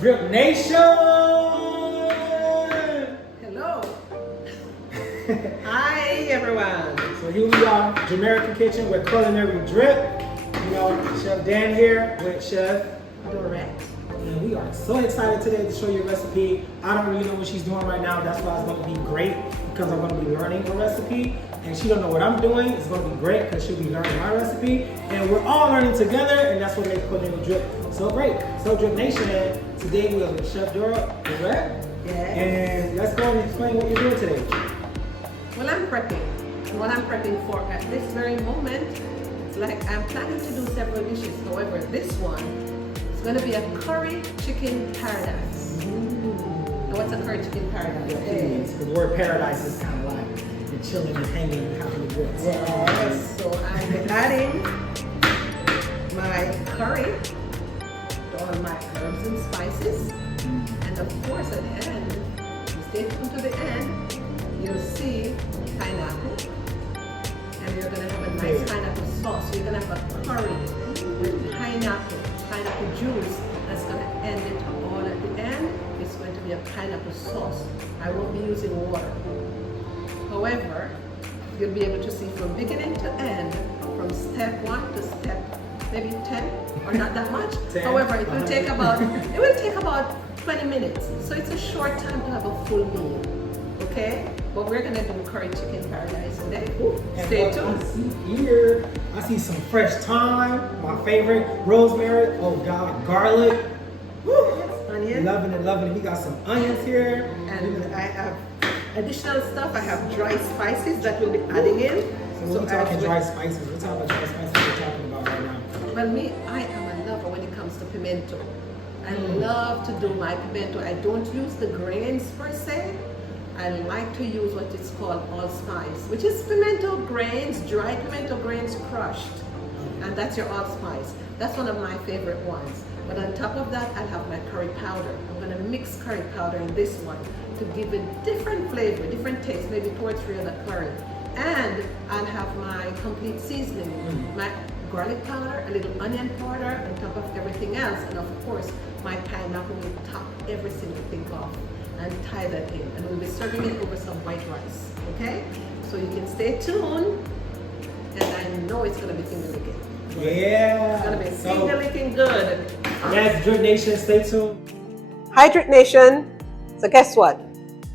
Drip Nation! Hello. Hi, everyone. So here we are, Jamaican Kitchen with Culinary Drip. You know, Chef Dan here with Chef Dorette. And we are so excited today to show you a recipe. I don't really know what she's doing right now. That's why it's going to be great because I'm going to be learning a recipe. And she don't know what I'm doing. It's going to be great because she'll be learning my recipe. And we're all learning together, and that's what makes Culinary Drip so great. So Drip Nation, today we are with Chef Dorette. Yes. And let's go and explain what you're doing today. Well, I'm prepping. And what I'm prepping for at this very moment, it's like I'm planning to do several dishes. However, this one is going to be a curry chicken paradise. And what's a curry chicken paradise? The word paradise is kind of like you're chilling and hanging and having a good time. Yes. So I'm adding my curry to all my herbs and spices. And of course, at the end, you stay tuned to the end, you'll see pineapple. And you're going to have a nice pineapple sauce. So you're going to have a curry with pineapple juice that's going to end it all at the end. It's going to be a pineapple sauce. I won't be using water. However, you'll be able to see from beginning to end, from step 1 to step maybe 10, or not that much. 10. However, it will take about 20 minutes. So it's a short time to have a full meal. Okay? But we're gonna do curry chicken paradise today. Stay tuned. I see here, I see some fresh thyme, my favorite, rosemary, oh God, garlic. Woo. Onion. Loving it. We got some onions here. And I have additional stuff. I have dry spices that we'll be adding in. So we're talking dry spices. What type of dry spices we're talking about right now? Well, me, I am a lover when it comes to pimento. I love to do my pimento. I don't use the grains per se. I like to use what is called allspice, which is pimento grains, dried pimento grains crushed. And that's your allspice. That's one of my favorite ones. But on top of that, I'll have my curry powder. I'm gonna mix curry powder in this one to give it different flavor, different taste, maybe 2 or 3 of the curry. And I'll have my complete seasoning, my garlic powder, a little onion powder on top of everything else. And of course, my pineapple will top every single thing off and tie that in. And we'll be serving it over some white rice, okay? So you can stay tuned, and I know it's gonna be finger-licking. Yeah. It's gonna be finger-licking good. Yes, Drip Nation, stay tuned. Hi, Drip Nation. So guess what?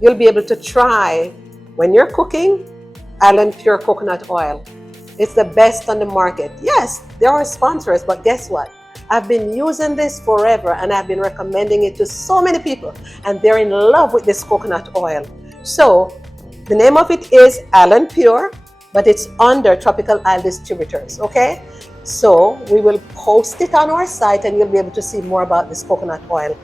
You'll be able to try, when you're cooking, Island Pure Coconut Oil. It's the best on the market. Yes, there are sponsors, but guess what? I've been using this forever and I've been recommending it to so many people and they're in love with this coconut oil. So the name of it is Island Pure, but it's under Tropical Isle Distributors, okay? So we will post it on our site and you'll be able to see more about this coconut oil.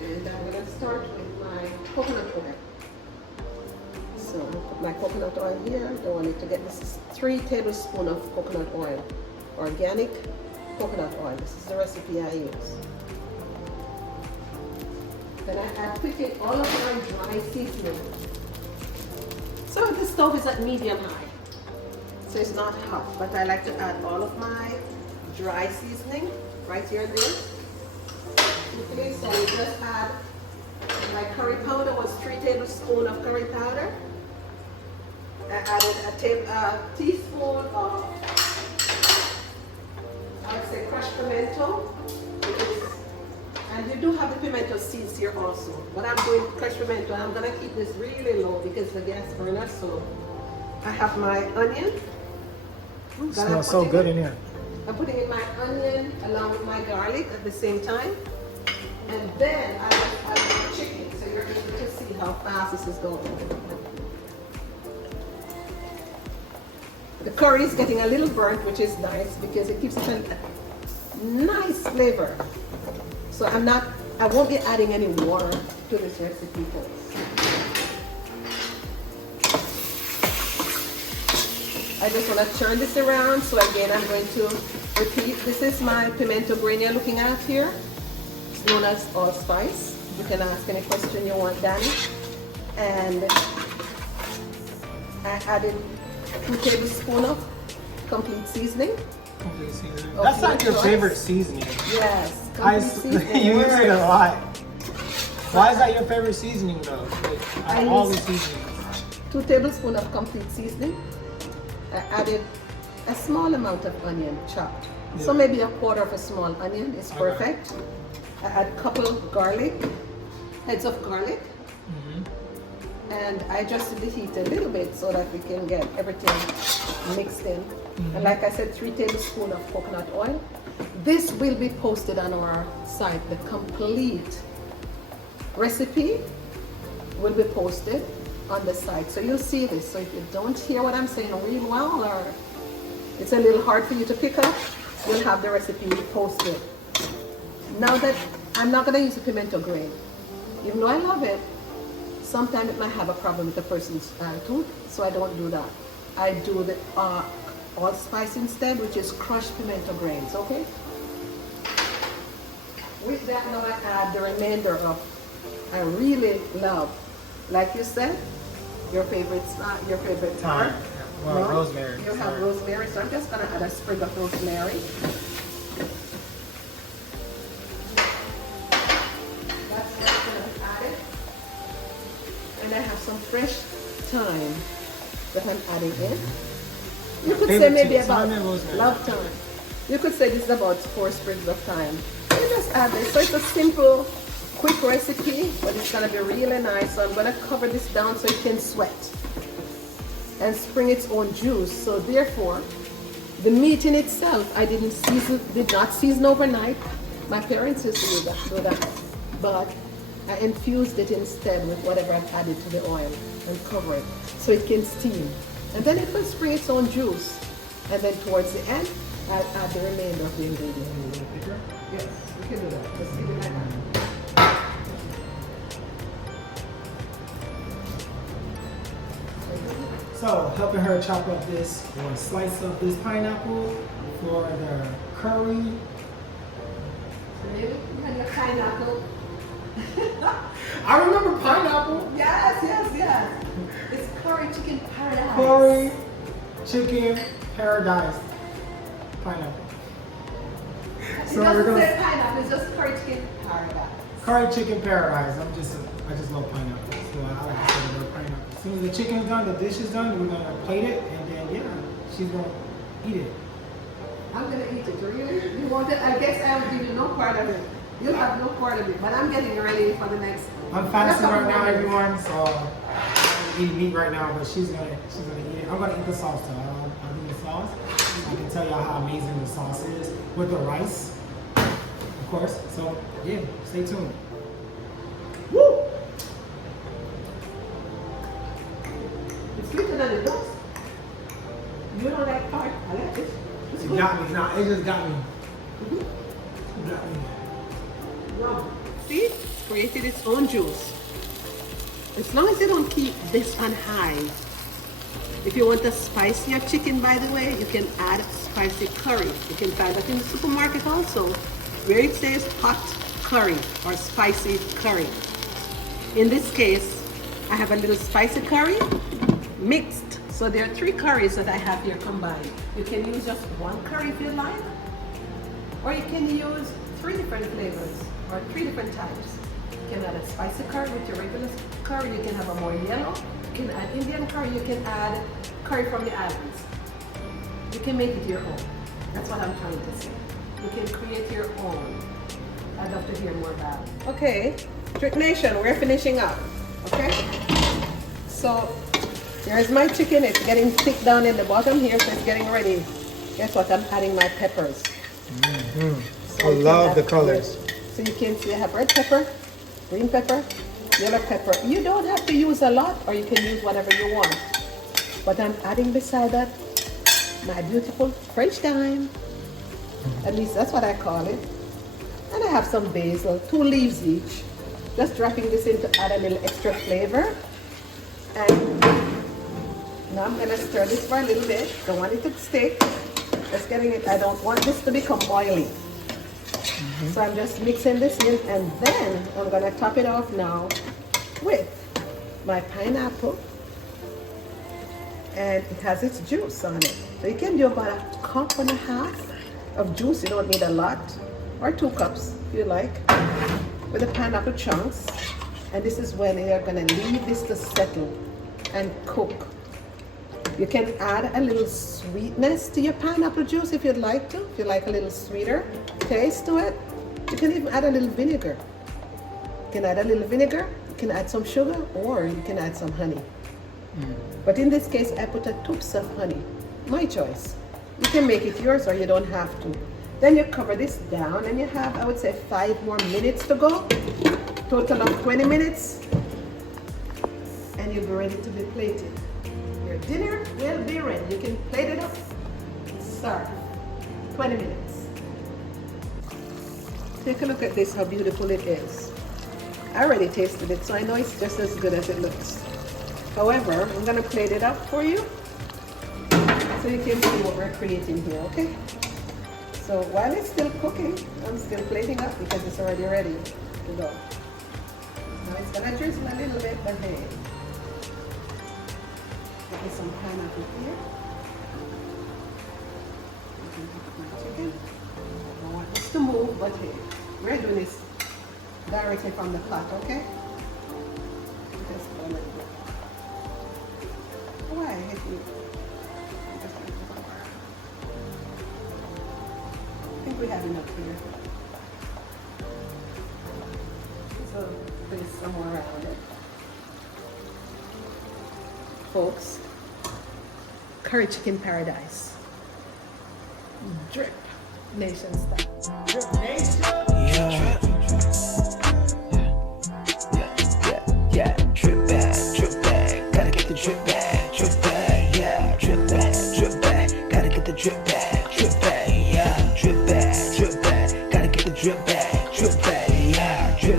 And I'm going to start with my coconut oil. So put my coconut oil here. Don't want it to get this is 3 tablespoons of coconut oil. Organic coconut oil. This is the recipe I use. Then I put in all of my dry seasoning. So the stove is at medium high. So it's not hot, but I like to add all of my dry seasoning right here and there. Okay, so we just add my curry powder was 3 tablespoons of curry powder. I added a teaspoon of, I would say, crushed pimento. And you do have the pimento seeds here also. But I'm doing crushed pimento. I'm going to keep this really low because the gas burner. So I have my onion. It smells so good in here. I'm putting in my onion along with my garlic at the same time. And then I will add my chicken so you're able to see how fast this is going. The curry is getting a little burnt, which is nice because it gives it a nice flavor. So I won't be adding any water to this recipe, folks. I just want to turn this around. So again, I'm going to repeat. This is my pimento grain you're looking at here. It's known as allspice. You can ask any question you want, Danny. And I added 2 tablespoons of complete seasoning. Complete seasoning. Of That's like your choice. favorite seasoning. Yes, I complete seasoning. you use it a works. lot. Why is that your favorite seasoning though? Like, I all the use- seasonings. 2 tablespoons of complete seasoning. I added a small amount of onion chopped. So Yeah. maybe a quarter of a small onion is Okay. perfect. I add a couple garlic, heads of garlic. And I adjusted the heat a little bit so that we can get everything mixed in. And like I said, 3 tablespoons of coconut oil. This will be posted on our site. The complete recipe will be posted on the site. So you'll see this. So if you don't hear what I'm saying real well, or it's a little hard for you to pick up, you'll have the recipe posted. Now that I'm not gonna use the pimento grain, even though I love it, sometimes it might have a problem with the person's tooth, so I don't do that. I do the allspice instead, which is crushed pimento grains, okay? With that, now I add the remainder of, I really love, like you said, your favorite Thyme. herb. Well, No, rosemary. You have Sorry. rosemary, so I'm just gonna add a sprig of rosemary. That's what's gonna be added. And I have some fresh thyme that I'm adding in. You could say Favorite maybe too, about thyme and rosemary. love thyme. You could say this is about 4 sprigs of thyme. You just add this. So it's a simple, quick recipe, but it's gonna be really nice. So I'm gonna cover this down so it can sweat and spring its own juice. So therefore, the meat in itself, I did not season overnight. My parents used to do that. But I infused it instead with whatever I've added to the oil and cover it so it can steam. And then it will spring its own juice. And then towards the end, I'll add the remainder of the ingredients. Yes, we can do that. Let's leave it like that. So, helping her chop up this or slice up this pineapple for the curry. Maybe we had your pineapple. I remember pineapple. Yes. It's curry chicken paradise. Curry, chicken, paradise, pineapple. It So we're doesn't gonna say pineapple, it's just curry chicken paradise. curry chicken paradise. I just love pineapple. So I like to say I love pineapple. As soon as the chicken's done, the dish is done, we're gonna plate it, and then yeah, she's gonna eat it. I'm gonna eat it, really? You want it? I guess I'll give you no part of it. You'll have no part of it, but I'm getting ready for the next. I'm fasting right now, everyone. So I'm eating meat right now, but she's gonna eat it. I'm gonna eat the sauce though. I'll do the sauce. I can tell y'all how amazing the sauce is with the rice, of course. So yeah, stay tuned. Woo! It's sweeter than it looks. You don't like part? I like it. It's It good. got me. Nah, it just got me. Mhm. It got me. Wow. See? Created its own juice. As long as you don't keep this on high. If you want a spicier chicken, by the way, you can add spicy curry. You can find that in the supermarket also, where it says hot curry or spicy curry. In this case, I have a little spicy curry mixed. So there are 3 curries that I have here combined. You can use just 1 curry if you like, or you can use 3 different flavors or 3 different types. You can add a spicy curry with your regular curry. You can have a more yellow. You can add Indian curry. You can add curry from the islands. You can make it your own. That's what I'm trying to say. You can create your own. I'd love to hear more about it. Okay, Trick Nation, we're finishing up. Okay? So here's my chicken. It's getting thick down in the bottom here, so it's getting ready. Guess what? I'm adding my peppers. So I you can love the add- colors. So you can see I have red pepper, green pepper, yellow pepper. You don't have to use a lot, or you can use whatever you want. But I'm adding beside that my beautiful French thyme. At least that's what I call it. And I have some basil, 2 leaves each. Just dropping this in to add a little extra flavor. And now I'm gonna stir this for a little bit. Don't want it to stick. Just getting it. I don't want this to become oily. So I'm just mixing this in, and then I'm gonna top it off now with my pineapple. And it has its juice on it. So you can do about 1.5 cups of juice. You don't need a lot, or 2 cups if you like, with the pineapple chunks. And this is when you're gonna leave this to settle and cook. You can add a little sweetness to your pineapple juice if you'd like to, if you like a little sweeter taste to it. You can even add a little vinegar. You can add a little vinegar, you can add some sugar, or you can add some honey. But in this case, I put a toops of honey. My choice. You can make it yours or you don't have to. Then you cover this down and you have, I would say, 5 more minutes to go. Total of 20 minutes. And you'll be ready to be plated. Your dinner will be ready. You can plate it up and serve. 20 minutes. Take a look at this, how beautiful it is. I already tasted it, so I know it's just as good as it looks. However, I'm gonna plate it up for you so you can see what we're creating here, okay? So while it's still cooking, I'm still plating up because it's already ready to go. Now it's gonna drizzle a little bit, but hey, get me some pineapple here. Chicken. I don't want this to move, but hey, we're doing this directly from the pot, okay? Just go like that. Why? I hit you. I think we have enough here. So place somewhere around it. Folks, curry chicken paradise. Drip Nation style. Drip Nation. Yeah. Drip bag, gotta get the drip bag, yeah. Drip bag, gotta get the drip bag, yeah. Drip bag, gotta get the drip bag, yeah. Drip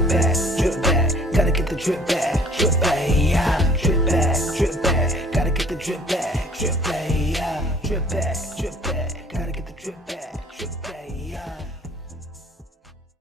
bag, gotta get the drip bag, yeah. Drip bag, gotta get the drip bag, yeah. Drip bag.